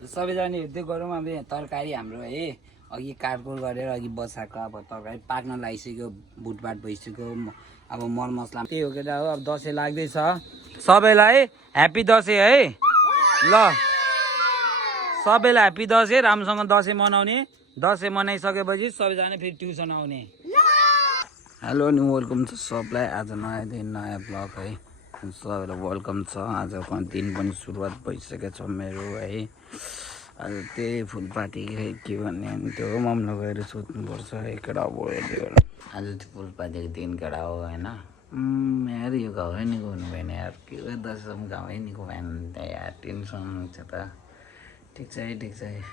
सबैजना हेर्दै गरौँ अब यहाँ तरकारी हाम्रो है अघि काटकुट गरेर अघि बसाएको अब तरकारी पाक्न लागिसक्यो बुटबाट भइसक्यो अब मरमसला त्यही हो केटा हो अब दसैँ लाग्दैछ सबैलाई ह्याप्पी दसैँ है ल सबैलाई ह्याप्पी दसैँ राम्रोसँग दसैँ मनाउने दसैँ मनाइसकेपछि सबैजना फेरि ट्युसन आउने हेलो नि वेलकम छ सबलाई आज नयाँ दिन नयाँ ब्लग है सबैलाई वेलकम छ आजको दिन पनि सुरुवात भइसकेको छ मेरो है आज त्यही फुलपाती के भन्ने अनि त्यो मम्मीलाई गएर सोध्नुपर्छ है केटा अब आज त्यो फुलपातीको दिन केटा हो होइन यार यो घाउ नि गर्नु भएन यार के दसैँसम्म घाउ नि भएन यार टेन्सन छ त ठिक छ है ठिक छ है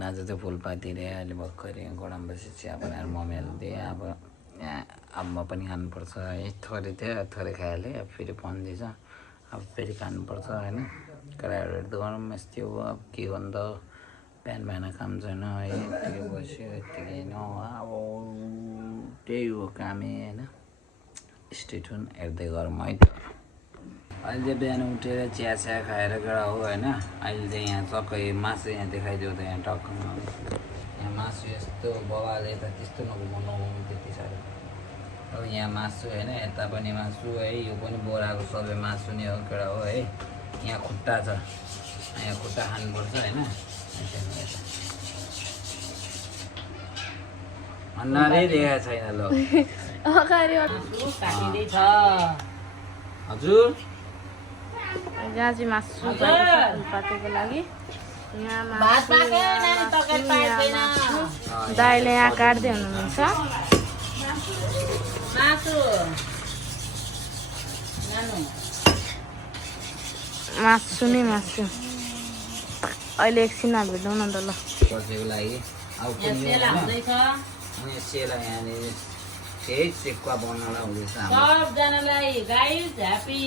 आज चाहिँ फुलपाती रे अहिले भर्खरै गरम बसी चिया बनाएर मम्मीहरूले दिएँ अब यहाँ अब म पनि खानुपर्छ है थोरै थियो थोरै खाइहालेँ अब फेरि पन्दैछ अब फेरि खानुपर्छ होइन केटाहरू त गरम यस्तै हो अब के गर्नु त बिहान बिहान काम छैन है यत्तिकै बस्यो यत्तिकै होइन अब त्यही हो कामै होइन स्टेटुन हेर्दै गरौँ है त अहिले चाहिँ बिहान उठेर चिया चिया खाएर गएर हो होइन अहिले चाहिँ यहाँ सबै मासु यहाँ देखाइदियो त यहाँ टक्कमा यहाँ मासु यस्तो बबाले त त्यस्तो नघुमाउनु त्यति साह्रो अब यहाँ मासु होइन यता पनि मासु है यो पनि बोराको सबै मासु नै हो केटा हो है यहाँ खुट्टा छ यहाँ खुट्टा खानुपर्छ होइन अन्नारै देखाएको छैन ल हजुर जहाँ चाहिँ मासु फुलपातीको लागि दाइले यहाँ काट्दै हुनुहुन्छ मासु नै मासु अहिले एकछिन भेटौँ न त ल बसेको लागि अब सेला यहाँनिर त्यही चेक्वा बनाउनलाई हुँदैछ सबजनालाई गाइस ह्याप्पी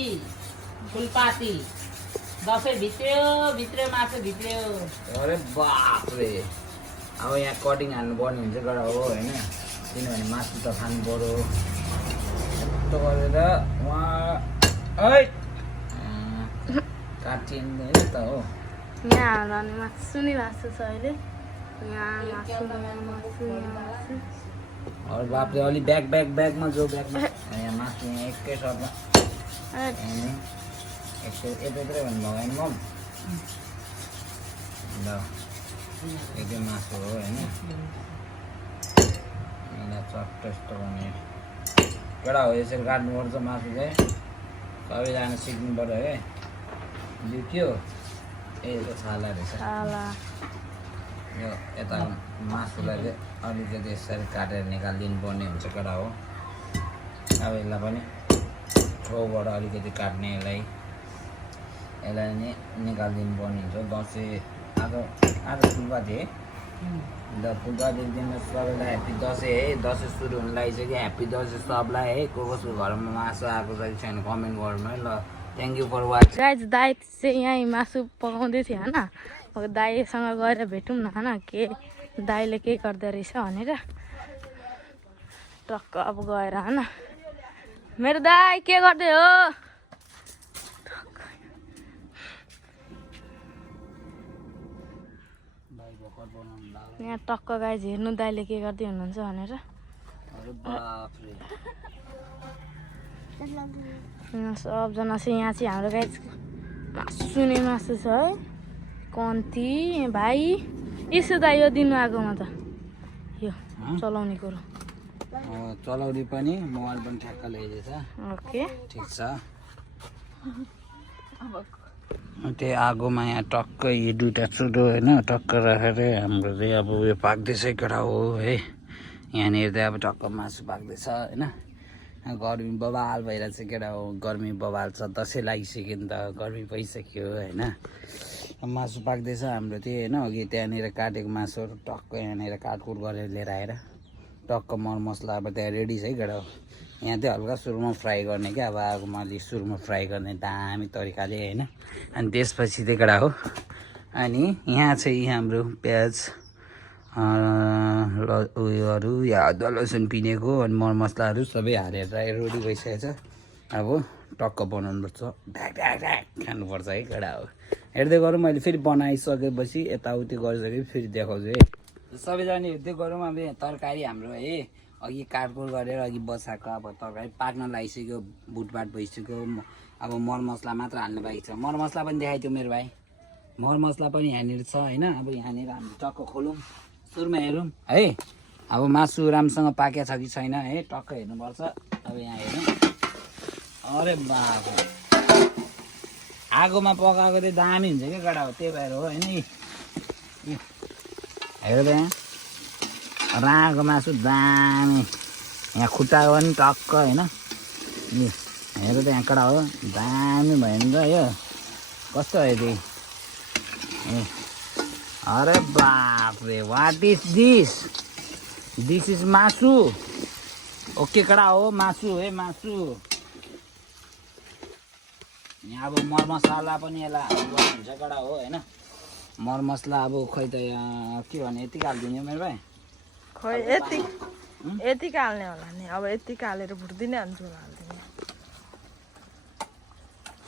फुलपाती दसैँ भित्र्यो मासु भित्र्यो अरे बाफ्रे अब यहाँ कटिङ हाल्नु पर्ने हुन्छ गएर हो होइन किनभने मासु त खानु पऱ्यो यस्तो गरेर उहाँ है काटिँदैन त हो यहाँ हाल्दा मासु नै मासु छ अहिले यहाँ मासु अरू बाफ्रे अलि ब्यागमा जो ब्यागमा यहाँ मासु यहाँ एकै सबमा यत्रै भन्नुभयो होइन मम ल यति मासु हो होइन यहाँ चट्ट यस्तो भने केटा हो यसरी काट्नुपर्छ मासु चाहिँ सबैजना सिक्नु पऱ्यो है यो के हो ए यो छाला रहेछ यो यता मासुलाई चाहिँ अलिकति यसरी काटेर निकालिदिनु पर्ने हुन्छ केटा हो अब यसलाई पनि छेउबाट अलिकति काट्ने यसलाई नि निकालिदिनु पर्ने हुन्छ दसैँ आज फुलपाती है अन्त फुलपातीको दिनमा सबैलाई ह्याप्पी दसैँ है दसैँ सुरु हुन लागिसक्यो ह्याप्पी दसैँ सबलाई है कसको घरमा मासु आएको छ कि छैन कमेन्ट गर्नु है ल thank you for watching guys दाइ चाहिँ यहीँ मासु पकाउँदै थियो होइन अब दाइसँग गएर भेटौँ न होइन के दाइले के गर्दो रहेछ भनेर टक्क अब गएर होइन मेरो दाइ के गर्दै हो यहाँ टक्क गाइज हेर्नु दाइले के गर्दै हुनुहुन्छ भनेर सबजना चाहिँ यहाँ चाहिँ हाम्रो गाइज मासु नै मासु छ है कन्ती भाइ यसो दाइ यो दिनु आएकोमा त यो चलाउने कुरो चलाउने पनि मोबाइल पनि ठ्याक्क ल्याइदिएछ ओके ठिक छ त्यही आगोमा यहाँ टक्क यो दुइटा चुलो होइन टक्क राखेर हाम्रो चाहिँ अब उयो पाक्दैछ केटा हो है यहाँनिर चाहिँ अब टक्क मासु पाक्दैछ होइन गर्मी बबाल भइरहेको छ केटा हो गर्मी बबाल छ दसैँ लागिसक्यो नि त गर्मी भइसक्यो होइन मासु पाक्दैछ हाम्रो त्यही होइन अघि त्यहाँनिर काटेको मासुहरू टक्क यहाँनिर काटकुट गरेर लिएर आएर टक्क मरमसला अब त्यहाँ रेडी छ है केटा हो यहाँ चाहिँ हल्का सुरुमा फ्राई गर्ने क्या अब आगोमा अलिक सुरुमा फ्राई गर्ने दामी तरिकाले होइन अनि त्यसपछि चाहिँ केटा हो अनि यहाँ चाहिँ हाम्रो प्याज उयोहरू या अदुवा लसुन पिनेको अनि मरमसलाहरू सबै हालेर रेडी भइसकेको छ अब टक्क बनाउनुपर्छ ढ्याक ढ्याक ढ्याक खानुपर्छ है केटा हो हेर्दै गरौँ मैले फेरि बनाइसकेपछि यताउति गरिसकेपछि फेरि देखाउँछु है सबैजना हेर्दै गरौँ अब यहाँ तरकारी हाम्रो है अघि काटकुट गरेर अघि बसाएको अब तरकारी पाक्न लागिसक्यो भुटभाट भइसक्यो अब मरमसला मात्र हाल्नु बाँकी छ मरमसला पनि देखाइदियो मेरो भाइ मरमसला पनि यहाँनिर छ होइन अब यहाँनिर हामी टक्क खोलौँ सुरुमा हेरौँ है अब मासु राम्रोसँग पाकेको छ कि छैन है टक्क हेर्नुपर्छ अब यहाँ हेरौँ अरे बाबा आगोमा पकाएको चाहिँ दामी हुन्छ क्या गडा हो त्यही भएर हो होइन हेर त यहाँ राँको मासु दामी यहाँ खुट्टाको पनि टक्क होइन हेर त यहाँ कडा हो दामी भयो नि त यो कस्तो हो त्यो अरे बाप रे वाट इज दिस इज मासु ओके कडा हो मासु है मासु यहाँ अब मरमसला पनि यसलाई हाल्नु हुन्छ कडा हो होइन मरमसला अब खोइ त यहाँ के भने यतिकै हालिदिने मेरो भाइ खोइ यतिकै हाल्ने होला नि अब यतिकै हालेर भुट्दिने अनि झोल हाल्दिने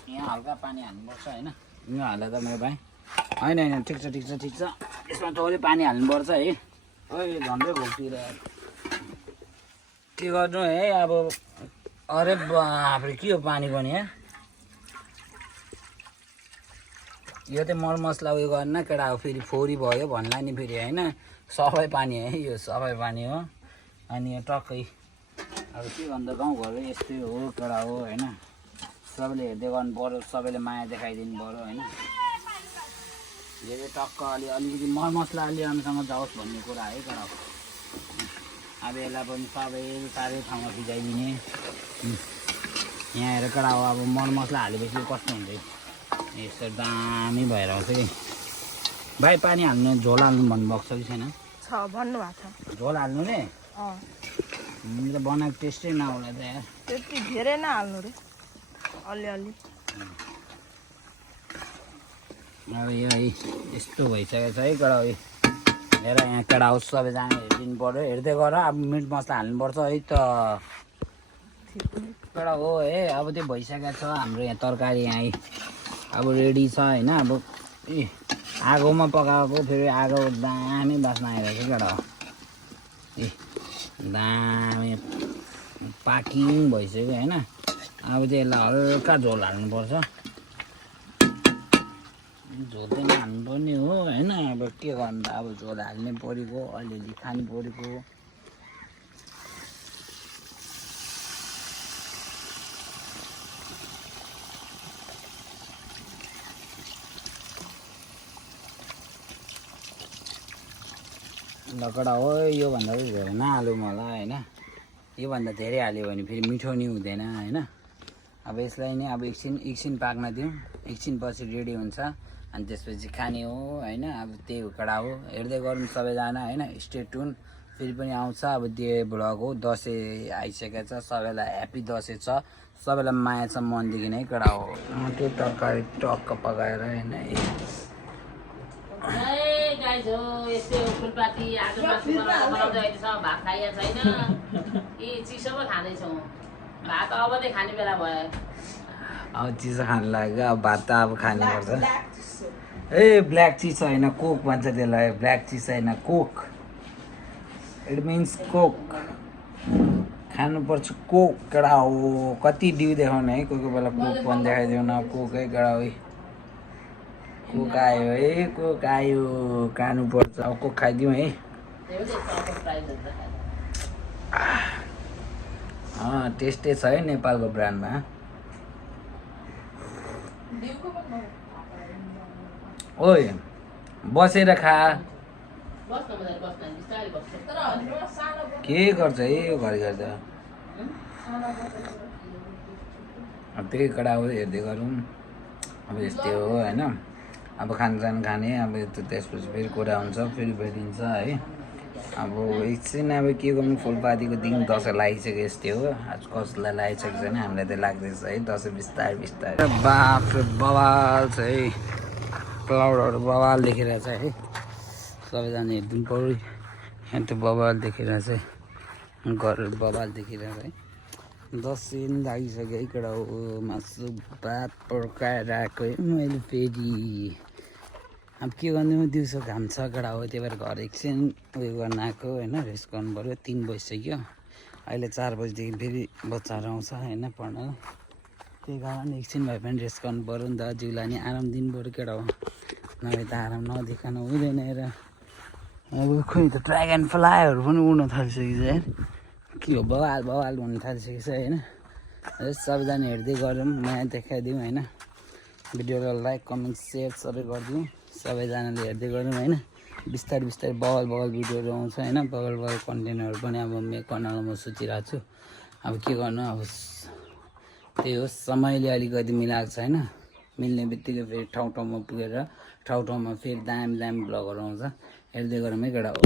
यहाँ हल्का पानी हाल्नुपर्छ होइन यो हाल्दा त मेरो भाइ होइन होइन ठिक छ यसमा थोरै पानी हाल्नुपर्छ है अहिले झन्डै भोकतिर के गर्नु है अब अरे बाफ्रे के हो पानी पनि यहाँ यो चाहिँ मरमसला उयो गर्न केटा हो फेरि फोहोरी भयो भन्ला नि फेरि होइन सबै पानी है यो सबै पानी हो अनि यो टक्कै अब के भन्दा गाउँघरको यस्तै हो केटा हो होइन सबैले हेर्दै गर्नु पऱ्यो सबैले माया देखाइदिनु पऱ्यो होइन यो चाहिँ टक्क अलिकति मरमसला अलि राम्रोसँग जाओस् भन्ने कुरा है केटा हो अब यसलाई पनि सबै साह्रै ठाउँमा फिजाइदिने यहाँ हेरेर केटा हो अब मरमसला हालेपछि कस्तो हुन्छ यस्तो दामी भएर आउँछ कि भाइ पानी हाल्नु झोल हाल्नु भन्नुभएको छ कि छैन भन्नुभएको छ झोल हाल्नु रे मैले बनाएको टेस्टै नहोला त यार त्यति धेरै नहाल्नु रे अलिअलि अब यो है यस्तो भइसकेको छ है कडा हेर यहाँ कडा हाउस सबैजना हेरिदिनु पऱ्यो हेर्दै गर अब मिट मसला हाल्नुपर्छ है त कडा हो है अब त्यो भइसकेको छ हाम्रो यहाँ तरकारी यहाँ अब रेडी छ होइन अब आगोमा पकाएको फेरि आगो दामी बास्ना आइरहेको छ केटा हो दामी पाकिङ भइसक्यो होइन अब चाहिँ यसलाई हल्का झोल हाल्नुपर्छ झोल चाहिँ हाल्नुपर्ने हो होइन अब के गर्नु त अब झोल हाल्ने परेको अलिअलि खानु परेको लकडा हो योभन्दा चाहिँ धेरै नहाल्यो मलाई होइन योभन्दा धेरै हाल्यो भने फेरि मिठो नि हुँदैन होइन अब यसलाई नै अब एकछिन पाक्न दिउँ एकछिन पछि रेडी हुन्छ अनि त्यसपछि खाने हो होइन अब त्यही हो कडा हो हेर्दै गरौँ सबैजना होइन स्टे ट्युन फेरि पनि आउँछ अब त्यो भ्लग हो दसैँ आइसकेको छ सबैलाई ह्याप्पी दसैँ छ सबैलाई माया छ मनदेखि नै कडा हो त्यो तरकारी टक्क पकाएर होइन गाइज हो यस्तै हो फुलपाती आज मासु बनाउँदै अहिलेसम्म भात खाइएको छैन यी चिसो पो खाँदैछौँ भात अब चाहिँ खाने बेला भयो अब चिसो खानु लाग्यो अब भात त अब खानुपर्छ ए ब्ल्याक चिज होइन कोक भन्छ त्यसलाई ब्ल्याक चिज होइन कोक इट मिन्स कोक खानुपर्छ कोक केटा हो कति डिउ देखाउने है कोही कोही बेला कोक पनि देखाइदिउँ न कोक है केटा हो कोक आयो है कोक आयो खानुपर्छ अब कोक खाइदिउँ है टेस्टै छ है नेपालको ब्रान्डमा ओइ बसेर खा के गर्छ है यो घरि गर्दा त्यही कडा हो हेर्दै गरौँ अब यस्तै हो होइन अब खानसान खाने अब त्यसपछि फेरि कुरा हुन्छ फेरि भेटिन्छ है अब एकछिन अब के गर्नु फुलपातीको दिन दसैँ लागिसक्यो यस्तै हो आज कसलाई लागिसकेको छैन हामीलाई त लाग्दैछ है दसैँ बिस्तारै बिस्तारै बाफ्रे बवाल छ है क्लाउडहरू बवाल देखिरहेछ है सबैजना हेरिदिनु पऱ्यो यहाँ त्यो बवाल देखिरहेछ घर बवाल देखिरहेछ है दसैँ लागिसक्यो है केटा हो मासु भात पड्काएर आएको है मैले फेरि अब के गर्नु दिउँसो घाम छ केटा हो त्यही भएर घर एकछिन उयो गर्न आएको होइन रेस्ट गर्नु पऱ्यो 3 बजिसक्यो अहिले 4 बजीदेखि फेरि बच्चाहरू आउँछ होइन पढ्न त्यही कारण एकछिन भए पनि रेस्ट गर्नु पऱ्यो नि त जिउलाई नि आराम दिनु पऱ्यो केटा हो नभए त आराम नदेखान हुँदैन र अब खोइ त ड्रागन फ्लाईहरू पनि उड्न थालिसकेको छ के हो बवाल बवाल हुन थालिसकेको छ होइन सबैजना हेर्दै गरौँ माया देखाइदिउँ होइन भिडियोलाई लाइक कमेन्ट सेयर सबै गरिदिउँ सबैजनाले हेर्दै गरौँ होइन बिस्तारै बिस्तारै बवाल बवाल भिडियोहरू आउँछ होइन बवाल बवाल कन्टेन्टहरू पनि अब मेरो कन्टेन्टमा म सोचिरहेको छु अब के गर्नु अब त्यही हो समयले अलिकति मिलाएको छ होइन मिल्ने बित्तिकै फेरि ठाउँ ठाउँमा पुगेर ठाउँ ठाउँमा फेरि दामी दामी ब्लगहरू आउँछ हेर्दै गरौँ है केटा हो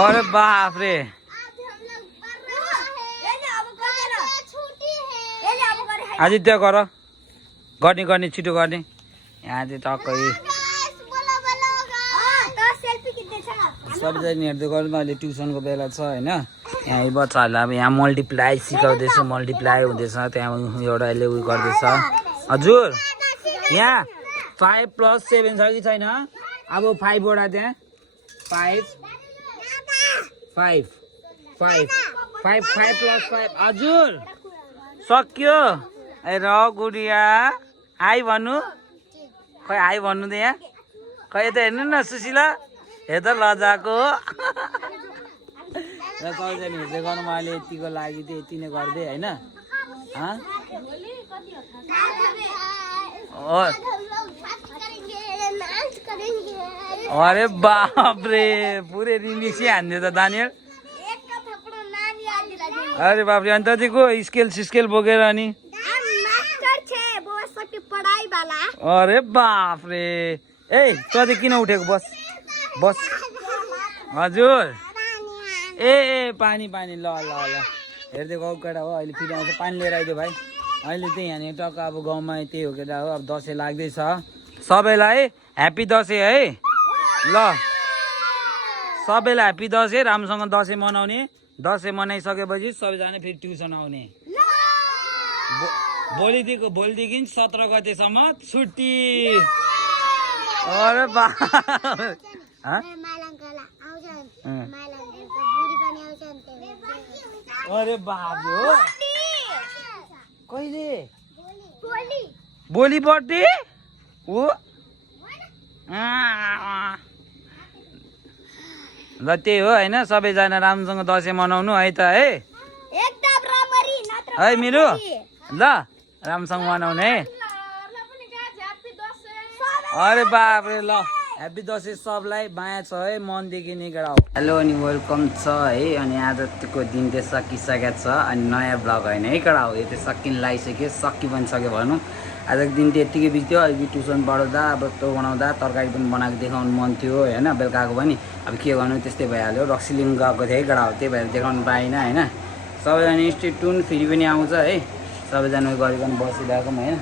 अरे बाफ रे आदित्य गर गर्ने छिटो गर्ने यहाँ चाहिँ टक्कै सबैजना हेर्दै गर्नु अहिले ट्युसनको बेला छ होइन यहाँ बच्चाहरूलाई अब यहाँ मल्टिप्लाई सिकाउँदैछ मल्टिप्लाई हुँदैछ त्यहाँ एउटा यसले उयो गर्दैछ हजुर यहाँ 5 + 7 छ कि छैन अब 5 वटा त्यहाँ 5 + 5 हजुर सक्यो ए र गुडिया हाई भन्नु खै हाई भन्नु त यहाँ खै यता हेर्नु न सुशीला हेर त लजाको र सबैजना हेर्दै गर्नु म अहिले यतिको लागि चाहिँ यति नै गर्दै होइन अरे बाप रे पुरै रिमिक्सै हान्दियो त दानियल अरे बाप रे अन्त चाहिँ को स्केल बोकेर अनि अरे बाप रे ए तँ चाहिँ किन उठेको बस हजुर ए पानी ल हेर्दै गएको केटा हो अहिले फेरि आउँछ पानी लिएर आइदियो भाइ अहिले चाहिँ यहाँनिर टक्क अब गाउँमा त्यही हो केटा हो अब दसैँ लाग्दैछ सबैलाई ह्याप्पी दसैँ है ल सबैलाई ह्याप्पी दसैँ राम्रोसँग दसैँ मनाउने दसैँ मनाइसकेपछि सबैजना फेरि ट्युसन आउने भोलिदेखि 17 गतेसम्म छुट्टी अरे बा अरे बाप हो कहिले भोलि बर्थडे हो ल त्यही हो होइन सबैजना राम्रोसँग दसैँ मनाउनु है त है मेरो ल राम्रोसँग मनाउने है अरे बाप रे ल ह्याप्पी दसैँ सबलाई माया छ है मनदेखि निकाल हेलो अनि वेलकम छ है अनि आजको दिन चाहिँ सकिसकेको छ अनि नयाँ ब्लग होइन है कडा हो यो चाहिँ सकिन लागिसक्यो सकि पनि सक्यो भनौँ आजको दिन चाहिँ यत्तिकै बित्यो अलिकति ट्युसन पढाउँदा अब त्यो बनाउँदा तरकारी पनि बनाएको देखाउनु मन थियो होइन बेलुकाको पनि अब के गर्नु त्यस्तै भइहाल्यो रक्सिलिङ गएको थियो है कडा हो त्यही भएर देखाउनु पाइनँ होइन सबैजना स्टे ट्युन फेरि पनि आउँछ है सबैजना गरिकन बसिरहेको होइन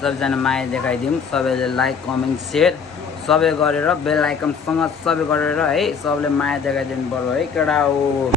सबैजना माया देखाइदिउँ सबैले लाइक कमेन्ट सेयर सबै गरेर बेल आइकनसँग सबै गरेर है सबले माया देखाइदिनु पर्यो है केटा हो।